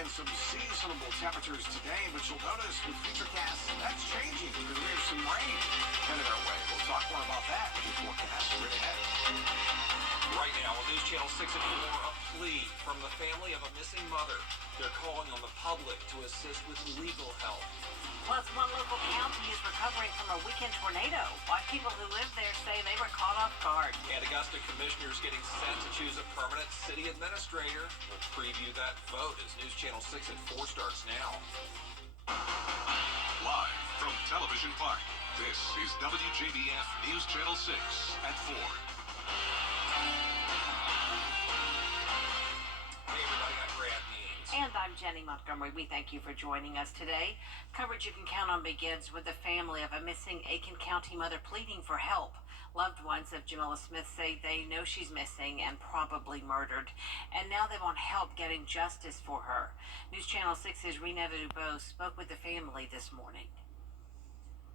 and some seasonable temperatures today, but you'll notice with futurecasts, that's changing because we have some rain headed our way. We'll talk more about that in the forecast right ahead. Right now on News Channel 6 at 4, a plea from the family of a missing mother. They're calling on the public to assist with legal help. Plus, one local county is recovering from a weekend tornado. Why people who live there say they were caught off guard. And Augusta commissioners getting set to choose a permanent city administrator. We'll preview that vote as News Channel 6 at 4 starts now. Live from Television Park, this is WJBF News Channel 6 at 4. And I'm Jenny Montgomery. We thank you for joining us today. Coverage you can count on begins with the family of a missing Aiken County mother pleading for help. Loved ones of Jamila Smith say they know she's missing and probably murdered, and now they want help getting justice for her. News Channel 6's Renetta Dubois spoke with the family this morning.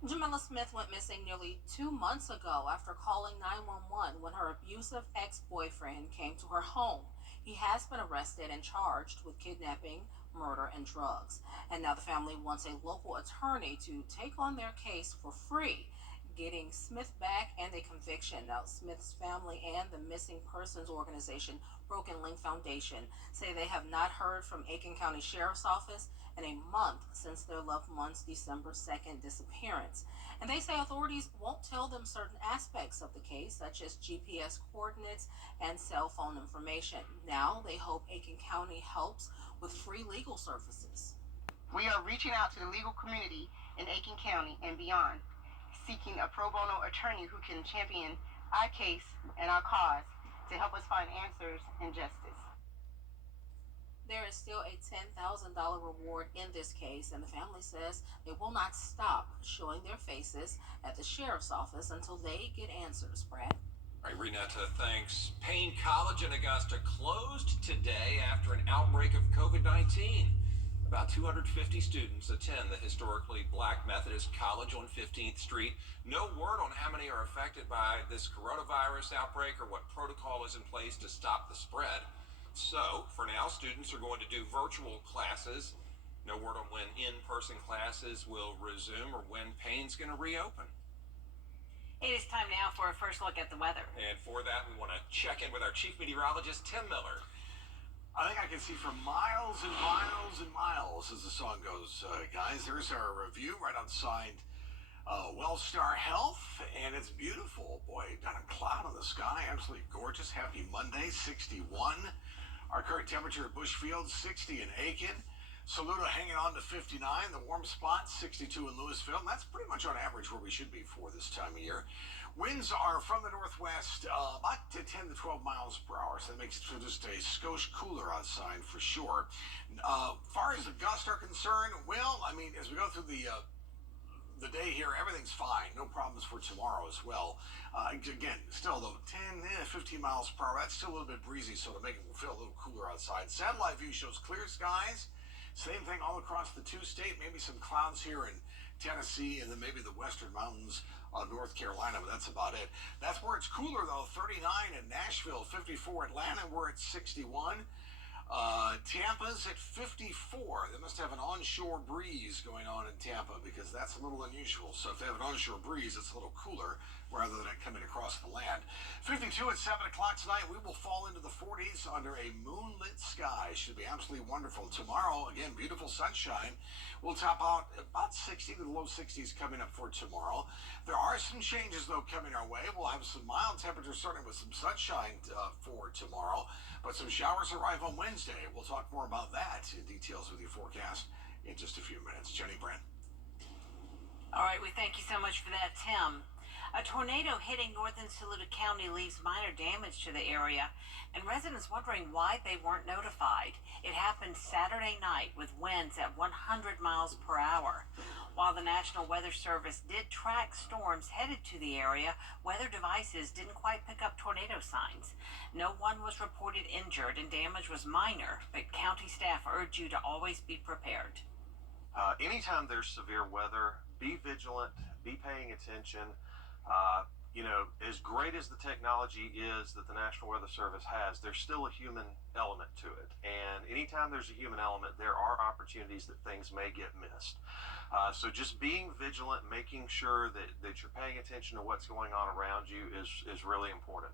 Jamila Smith went missing nearly 2 months ago after calling 911 when her abusive ex-boyfriend came to her home. He has been arrested and charged with kidnapping, murder, and drugs. And now the family wants a local attorney to take on their case for free, getting Smith back and a conviction. Now, Smith's family and the Missing Persons Organization, Broken Link Foundation, say they have not heard from Aiken County Sheriff's Office in a month since their loved one's December 2nd disappearance. And they say authorities won't tell them certain aspects of the case, such as GPS coordinates and cell phone information. Now they hope Aiken County helps with free legal services. We are reaching out to the legal community in Aiken County and beyond, seeking a pro bono attorney who can champion our case and our cause to help us find answers and justice. There is still a $10,000 reward in this case, and the family says they will not stop showing their faces at the sheriff's office until they get answers. Brad? All right, Renetta, thanks. Payne College in Augusta closed today after an outbreak of COVID-19. About 250 students attend the historically Black Methodist College on 15th Street. No word on how many are affected by this coronavirus outbreak or what protocol is in place to stop the spread. So, for now, students are going to do virtual classes. No word on when in-person classes will resume or when Payne's going to reopen. It is time now for a first look at the weather. And for that, we want to check in with our chief meteorologist, Tim Miller. I think I can see for miles and miles and miles as the song goes, guys. There's our review right outside Wellstar Health, and it's beautiful. Boy, not a cloud in the sky. Absolutely gorgeous. Happy Monday, 61. Our current temperature at Bushfield, 60 in Aiken. Saluda hanging on to 59. The warm spot, 62 in Louisville. And that's pretty much on average where we should be for this time of year. Winds are from the northwest, about 10 to 12 miles per hour. So that makes it just a skosh cooler outside for sure. Far as the gusts are concerned, well, I mean, as we go through the day here, everything's fine. No problems for tomorrow as well. Again, still though, 10, 15 miles per hour. That's still a little bit breezy, so to make it feel a little cooler outside. Satellite view shows clear skies. Same thing all across the two-state. Maybe some clouds here in Tennessee and then maybe the western mountains of North Carolina, but that's about it. That's where it's cooler though. 39 in Nashville, 54 Atlanta. We're at 61. Tampa's at 54. They must have an onshore breeze going on in Tampa because that's a little unusual. So if they have an onshore breeze, it's a little cooler rather than it coming across the land. 52 at 7 o'clock tonight. We will fall into the 40s under a moonlit sky. Should be absolutely wonderful. Tomorrow, again, beautiful sunshine. We'll top out about 60 to the low 60s coming up for tomorrow. There are some changes, though, coming our way. We'll have some mild temperatures, certainly with some sunshine for tomorrow. But some showers arrive on Wednesday. We'll talk more about that in details with your forecast in just a few minutes. Jenny Brand. All right, we thank you so much for that, Tim. A tornado hitting northern Saluda County leaves minor damage to the area, and residents wondering why they weren't notified. It happened Saturday night with winds at 100 miles per hour. While the National Weather Service did track storms headed to the area, weather devices didn't quite pick up tornado signs. No one was reported injured and damage was minor, but county staff urge you to always be prepared. Anytime there's severe weather, be vigilant, be paying attention. as great as the technology is that the National Weather Service has, there's still a human element to it. And anytime there's a human element, there are opportunities that things may get missed. So just being vigilant, making sure that you're paying attention to what's going on around you is really important.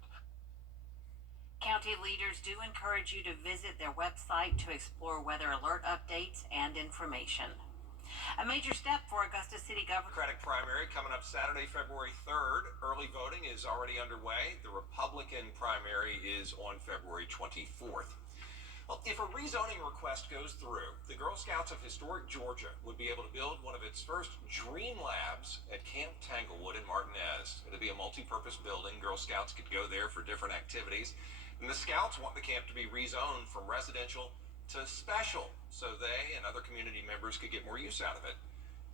County leaders do encourage you to visit their website to explore weather alert updates and information. A major step for Augusta City Government. Democratic primary coming up Saturday, February 3rd. Early voting is already underway. The Republican primary is on February 24th. Well, if a rezoning request goes through, the Girl Scouts of Historic Georgia would be able to build one of its first Dream Labs at Camp Tanglewood in Martinez. It'll be a multi-purpose building. Girl Scouts could go there for different activities. And the Scouts want the camp to be rezoned from residential to special, so they and other community members could get more use out of it.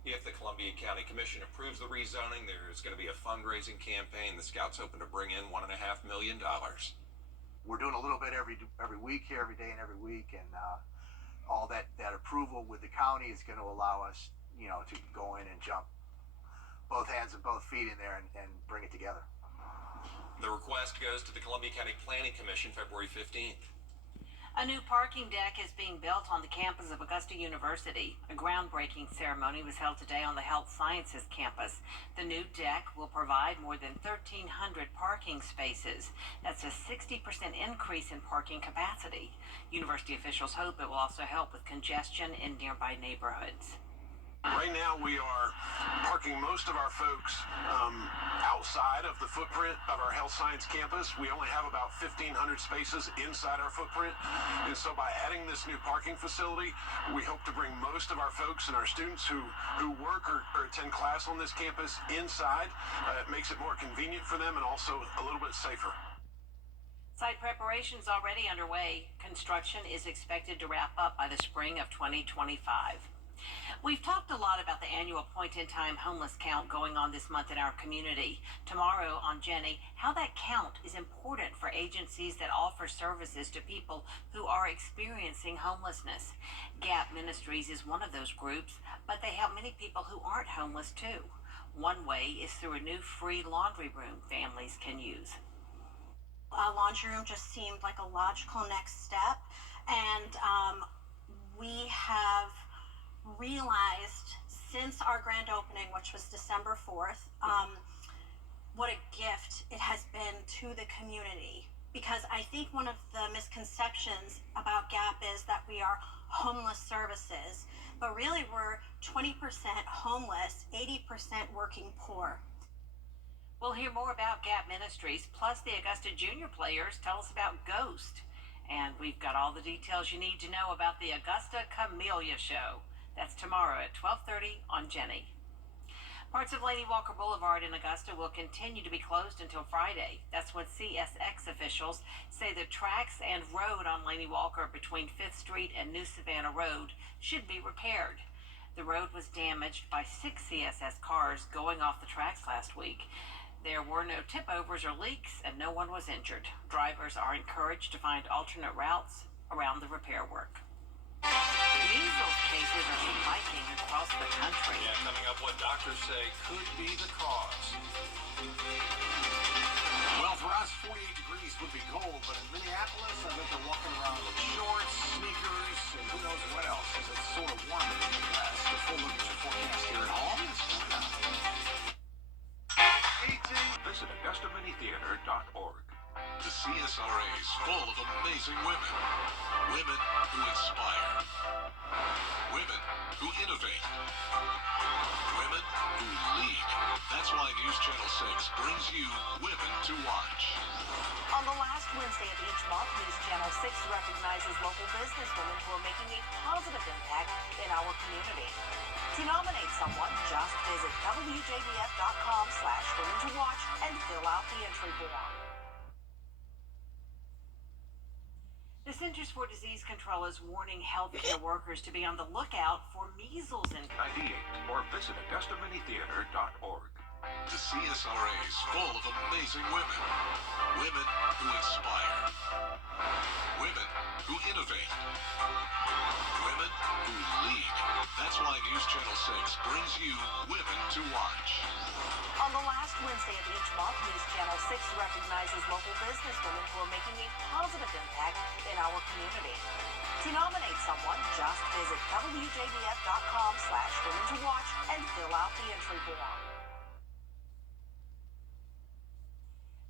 If the Columbia County Commission approves the rezoning, there's going to be a fundraising campaign. The Scouts hoping to bring in $1.5 million. We're doing a little bit every week here, every day and every week, and all that approval with the county is going to allow us, to go in and jump both hands and both feet in there and bring it together. The request goes to the Columbia County Planning Commission February 15th. A new parking deck is being built on the campus of Augusta University. A groundbreaking ceremony was held today on the Health Sciences campus. The new deck will provide more than 1,300 parking spaces. That's a 60% increase in parking capacity. University officials hope it will also help with congestion in nearby neighborhoods. Right now, we are parking most of our folks outside of the footprint of our health science campus. We only have about 1,500 spaces inside our footprint. And so by adding this new parking facility, we hope to bring most of our folks and our students who work or attend class on this campus inside. It makes it more convenient for them and also a little bit safer. Site preparations already underway. Construction is expected to wrap up by the spring of 2025. We've talked a lot about the annual point-in-time homeless count going on this month in our community. Tomorrow on Jenny, how that count is important for agencies that offer services to people who are experiencing homelessness. Gap Ministries is one of those groups, but they help many people who aren't homeless too. One way is through a new free laundry room families can use. A laundry room just seemed like a logical next step, and we have realized since our grand opening, which was December 4th, what a gift it has been to the community. Because I think one of the misconceptions about GAP is that we are homeless services, but really we're 20% homeless, 80% working poor. We'll hear more about GAP Ministries, plus the Augusta Junior players tell us about Ghost. And we've got all the details you need to know about the Augusta Camellia Show. That's tomorrow at 12:30 on Jenny. Parts of Laney Walker Boulevard in Augusta will continue to be closed until Friday. That's when CSX officials say the tracks and road on Laney Walker between 5th Street and New Savannah Road should be repaired. The road was damaged by 6 CSX cars going off the tracks last week. There were no tip-overs or leaks, and no one was injured. Drivers are encouraged to find alternate routes around the repair work. Measles cases are spiking across the country. Yeah, coming up, what doctors say could be the cause. Well, for us, 48 degrees would be cold, but in Minneapolis, I bet they're walking around with shorts, sneakers, and who knows what else, because it's sort of warm in the Midwest. The full look at your forecast here at home is coming up. Visit AugustaMiniTheater.org. The CSRA is full of amazing women. Women who inspire. Women who innovate. Women who lead. That's why News Channel 6 brings you Women to Watch. On the last Wednesday of each month, News Channel 6 recognizes local businesswomen who are making a positive impact in our community. To nominate someone, just visit WJBF.com/Women to Watch and fill out the entry form. The Centers for Disease Control is warning healthcare workers to be on the lookout for measles and 98 or visit AugustaMiniTheater.org. The CSRA is full of amazing women. Women who inspire. Women who innovate. Women who lead. That's Why News Channel 6 brings you Women to Watch. On the last Wednesday of each month, News Channel 6 recognizes local businesswomen who are making a positive impact in our community. To nominate someone, just visit WJBF.com/Women to Watch and fill out the entry form.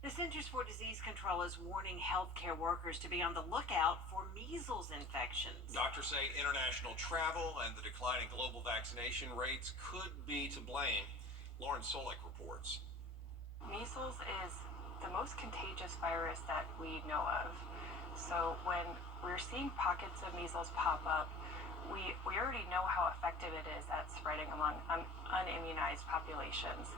The Centers for Disease Control is warning healthcare workers to be on the lookout for measles infections. Doctors say international travel and the decline in global vaccination rates could be to blame. Lauren Solik reports. Measles is the most contagious virus that we know of. So when we're seeing pockets of measles pop up, we already know how effective it is at spreading among unimmunized populations.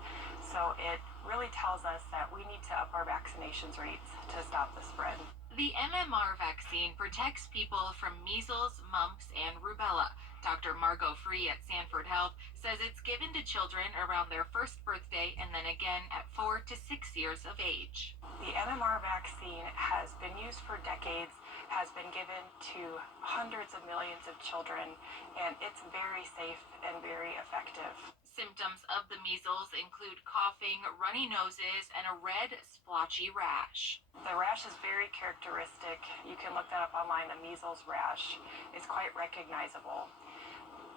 So it really tells us that we need to up our vaccinations rates to stop the spread. The MMR vaccine protects people from measles, mumps, and rubella. Dr. Margot Free at Sanford Health says it's given to children around their first birthday and then again at 4 to 6 years of age. The MMR vaccine has been used for decades, has been given to hundreds of millions of children, and it's very safe and very effective. Symptoms of the measles include coughing, runny noses, and a red, splotchy rash. The rash is very characteristic. You can look that up online. The measles rash is quite recognizable.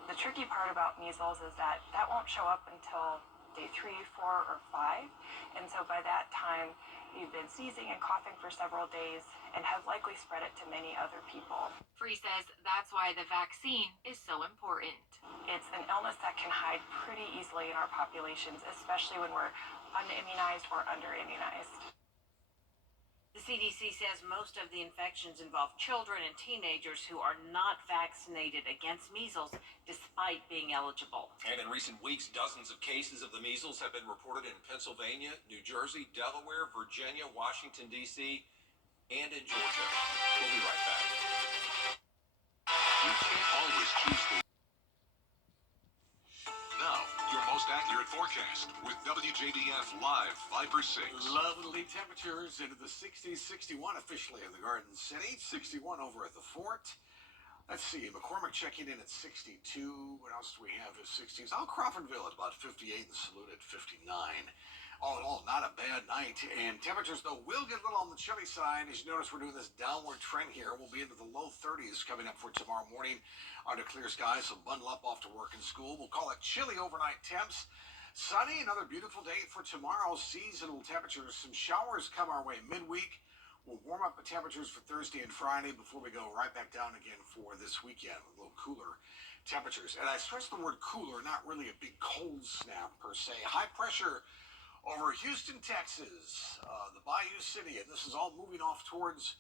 The tricky part about measles is that won't show up until day 3, 4, or 5. And so by that time, you've been sneezing and coughing for several days and have likely spread it to many other people. Free says that's why the vaccine is so important. It's an illness that can hide pretty easily in our populations, especially when we're unimmunized or underimmunized. The CDC says most of the infections involve children and teenagers who are not vaccinated against measles despite being eligible. And in recent weeks, dozens of cases of the measles have been reported in Pennsylvania, New Jersey, Delaware, Virginia, Washington, D.C., and in Georgia. We'll be right back. You can't always choose the... Now, your most accurate forecast with WJBF Live 5/6. Lovely temperatures into the 60s, 61 officially in the Garden City, 61 over at the Fort. Let's see, McCormick checking in at 62. What else do we have at 60s? Oh, Crawfordville at about 58 and Salute at 59. All in all, not a bad night. And temperatures, though, will get a little on the chilly side. As you notice, we're doing this downward trend here. We'll be into the low 30s coming up for tomorrow morning under clear skies. So bundle up off to work and school. We'll call it chilly overnight temps. Sunny, another beautiful day for tomorrow. Seasonal temperatures. Some showers come our way midweek. We'll warm up the temperatures for Thursday and Friday before we go right back down again for this weekend with a little cooler temperatures. And I stress the word cooler, not really a big cold snap per se. High pressure over Houston, Texas, the Bayou City, and this is all moving off towards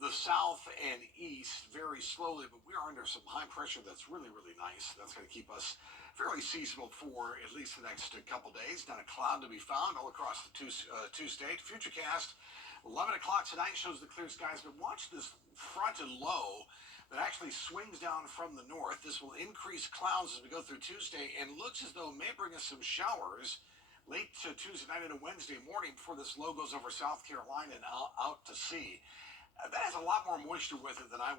the south and east very slowly, but we are under some high pressure that's really, really nice. That's going to keep us fairly seasonal for at least the next couple days. Not a cloud to be found all across the two-state. Futurecast, 11 o'clock tonight shows the clear skies, but watch this front and low that actually swings down from the north. This will increase clouds as we go through Tuesday and looks as though it may bring us some showers late to Tuesday night into Wednesday morning before this low goes over South Carolina and out to sea. That has a lot more moisture with it than I'm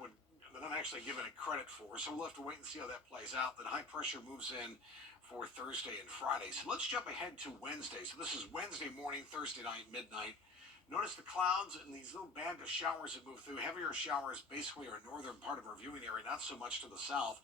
actually giving it credit for. So we'll have to wait and see how that plays out. Then high pressure moves in for Thursday and Friday. So let's jump ahead to Wednesday. So this is Wednesday morning, Thursday night, midnight. Notice the clouds and these little band of showers that move through. Heavier showers basically our northern part of our viewing area, not so much to the south.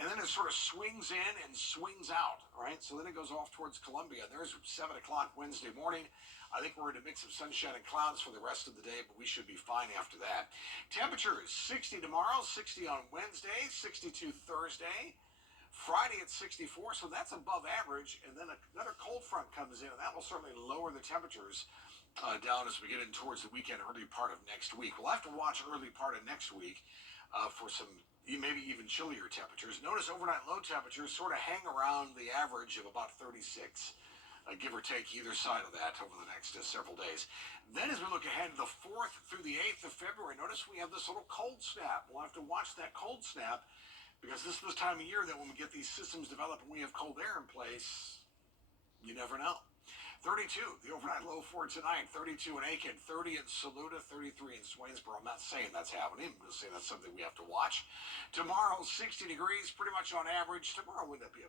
And then it sort of swings in and swings out, right? So then it goes off towards Columbia. And there's 7 o'clock Wednesday morning. I think we're in a mix of sunshine and clouds for the rest of the day, but we should be fine after that. Temperatures, 60 tomorrow, 60 on Wednesday, 62 Thursday, Friday at 64, so that's above average. And then another cold front comes in, and that will certainly lower the temperatures down as we get in towards the weekend, early part of next week. We'll have to watch early part of next week for some maybe even chillier temperatures. Notice overnight low temperatures sort of hang around the average of about 36, give or take either side of that over the next several days. Then as we look ahead, the 4th through the 8th of February, notice we have this little cold snap. We'll have to watch that cold snap because this is the time of year that when we get these systems developed and we have cold air in place, you never know. 32, the overnight low for tonight. 32 in Aiken, 30 in Saluda, 33 in Swainsboro. I'm not saying that's happening. I'm just saying that's something we have to watch. Tomorrow, 60 degrees, pretty much on average. Tomorrow would be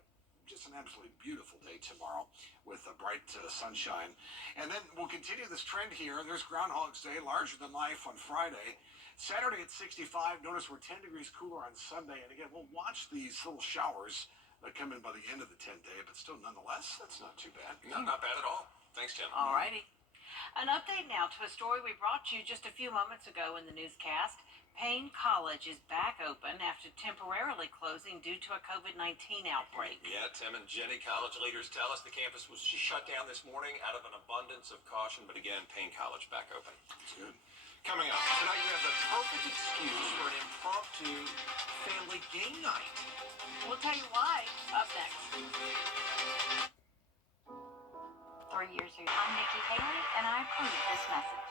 just an absolutely beautiful day tomorrow with a bright sunshine. And then we'll continue this trend here. There's Groundhog's Day, larger than life on Friday. Saturday at 65. Notice we're 10 degrees cooler on Sunday. And again, we'll watch these little showers that come in by the end of the 10th day, but still, nonetheless, that's not too bad. No, not bad at all. Thanks, Tim. All righty. An update now to a story we brought you just a few moments ago in the newscast. Payne College is back open after temporarily closing due to a COVID-19 outbreak. Yeah, Tim and Jenny, college leaders tell us the campus was shut down this morning out of an abundance of caution, but again, Payne College back open. That's good. Coming up, tonight you have the perfect excuse for an impromptu family game night. We'll tell you why up next. 3 years ago. I'm Nikki Haley, and I approve this message.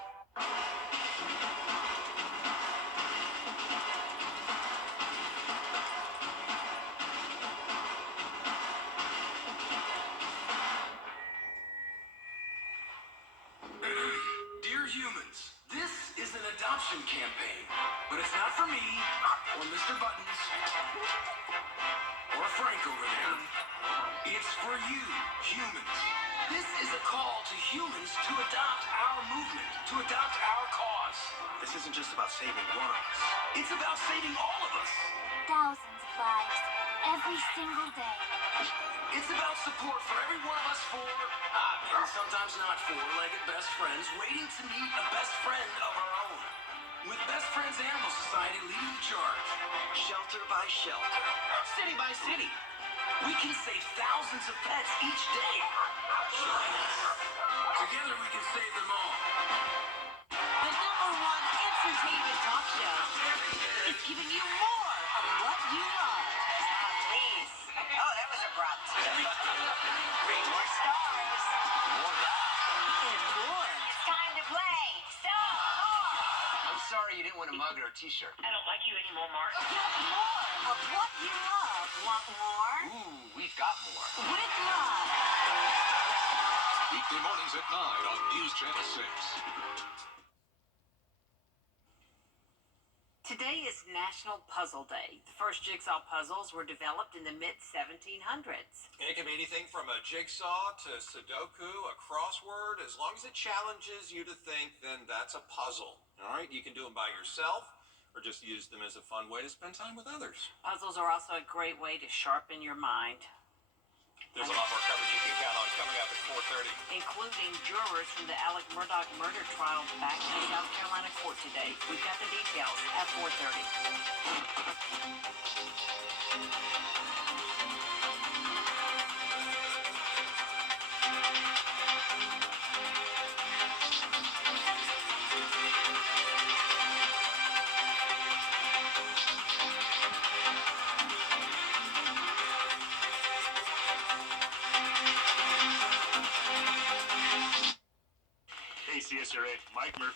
Dear humans, this is an adoption campaign, but it's not for me, or Mr. Buttons, or Frank over there. It's for you, humans. This is a call to humans to adopt our movement, to adopt our cause. This isn't just about saving one of us. It's about saving all of us. Thousands of lives, every single day. It's about support for every one of us and sometimes not four-legged best friends waiting to meet a best friend of our own. With Best Friends Animal Society leading the charge, shelter by shelter, city by city, we can save thousands of pets each day. Join us. Together we can save them all. The #1 entertainment talk show is giving you more of what you love. Please. Oh, that was abrupt. More stars. More laughs. And more. It's time to play. Stop. I'm sorry you didn't win a mug or a t-shirt. I don't like you anymore, Mark. Get more of what you love. Want more? Ooh, we've got more. With love. Weekday mornings at 9 on News Channel 6. Today is National Puzzle Day. The first jigsaw puzzles were developed in the mid-1700s. And it can be anything from a jigsaw to Sudoku, a crossword. As long as it challenges you to think, then that's a puzzle. All right? You can do them by yourself or just use them as a fun way to spend time with others. Puzzles are also a great way to sharpen your mind, There's a lot more coverage you can count on coming up at 4:30. including jurors from the Alec Murdaugh murder trial back in the South Carolina court today. We've got the details at 4:30. KCSRA, Mike Murphy.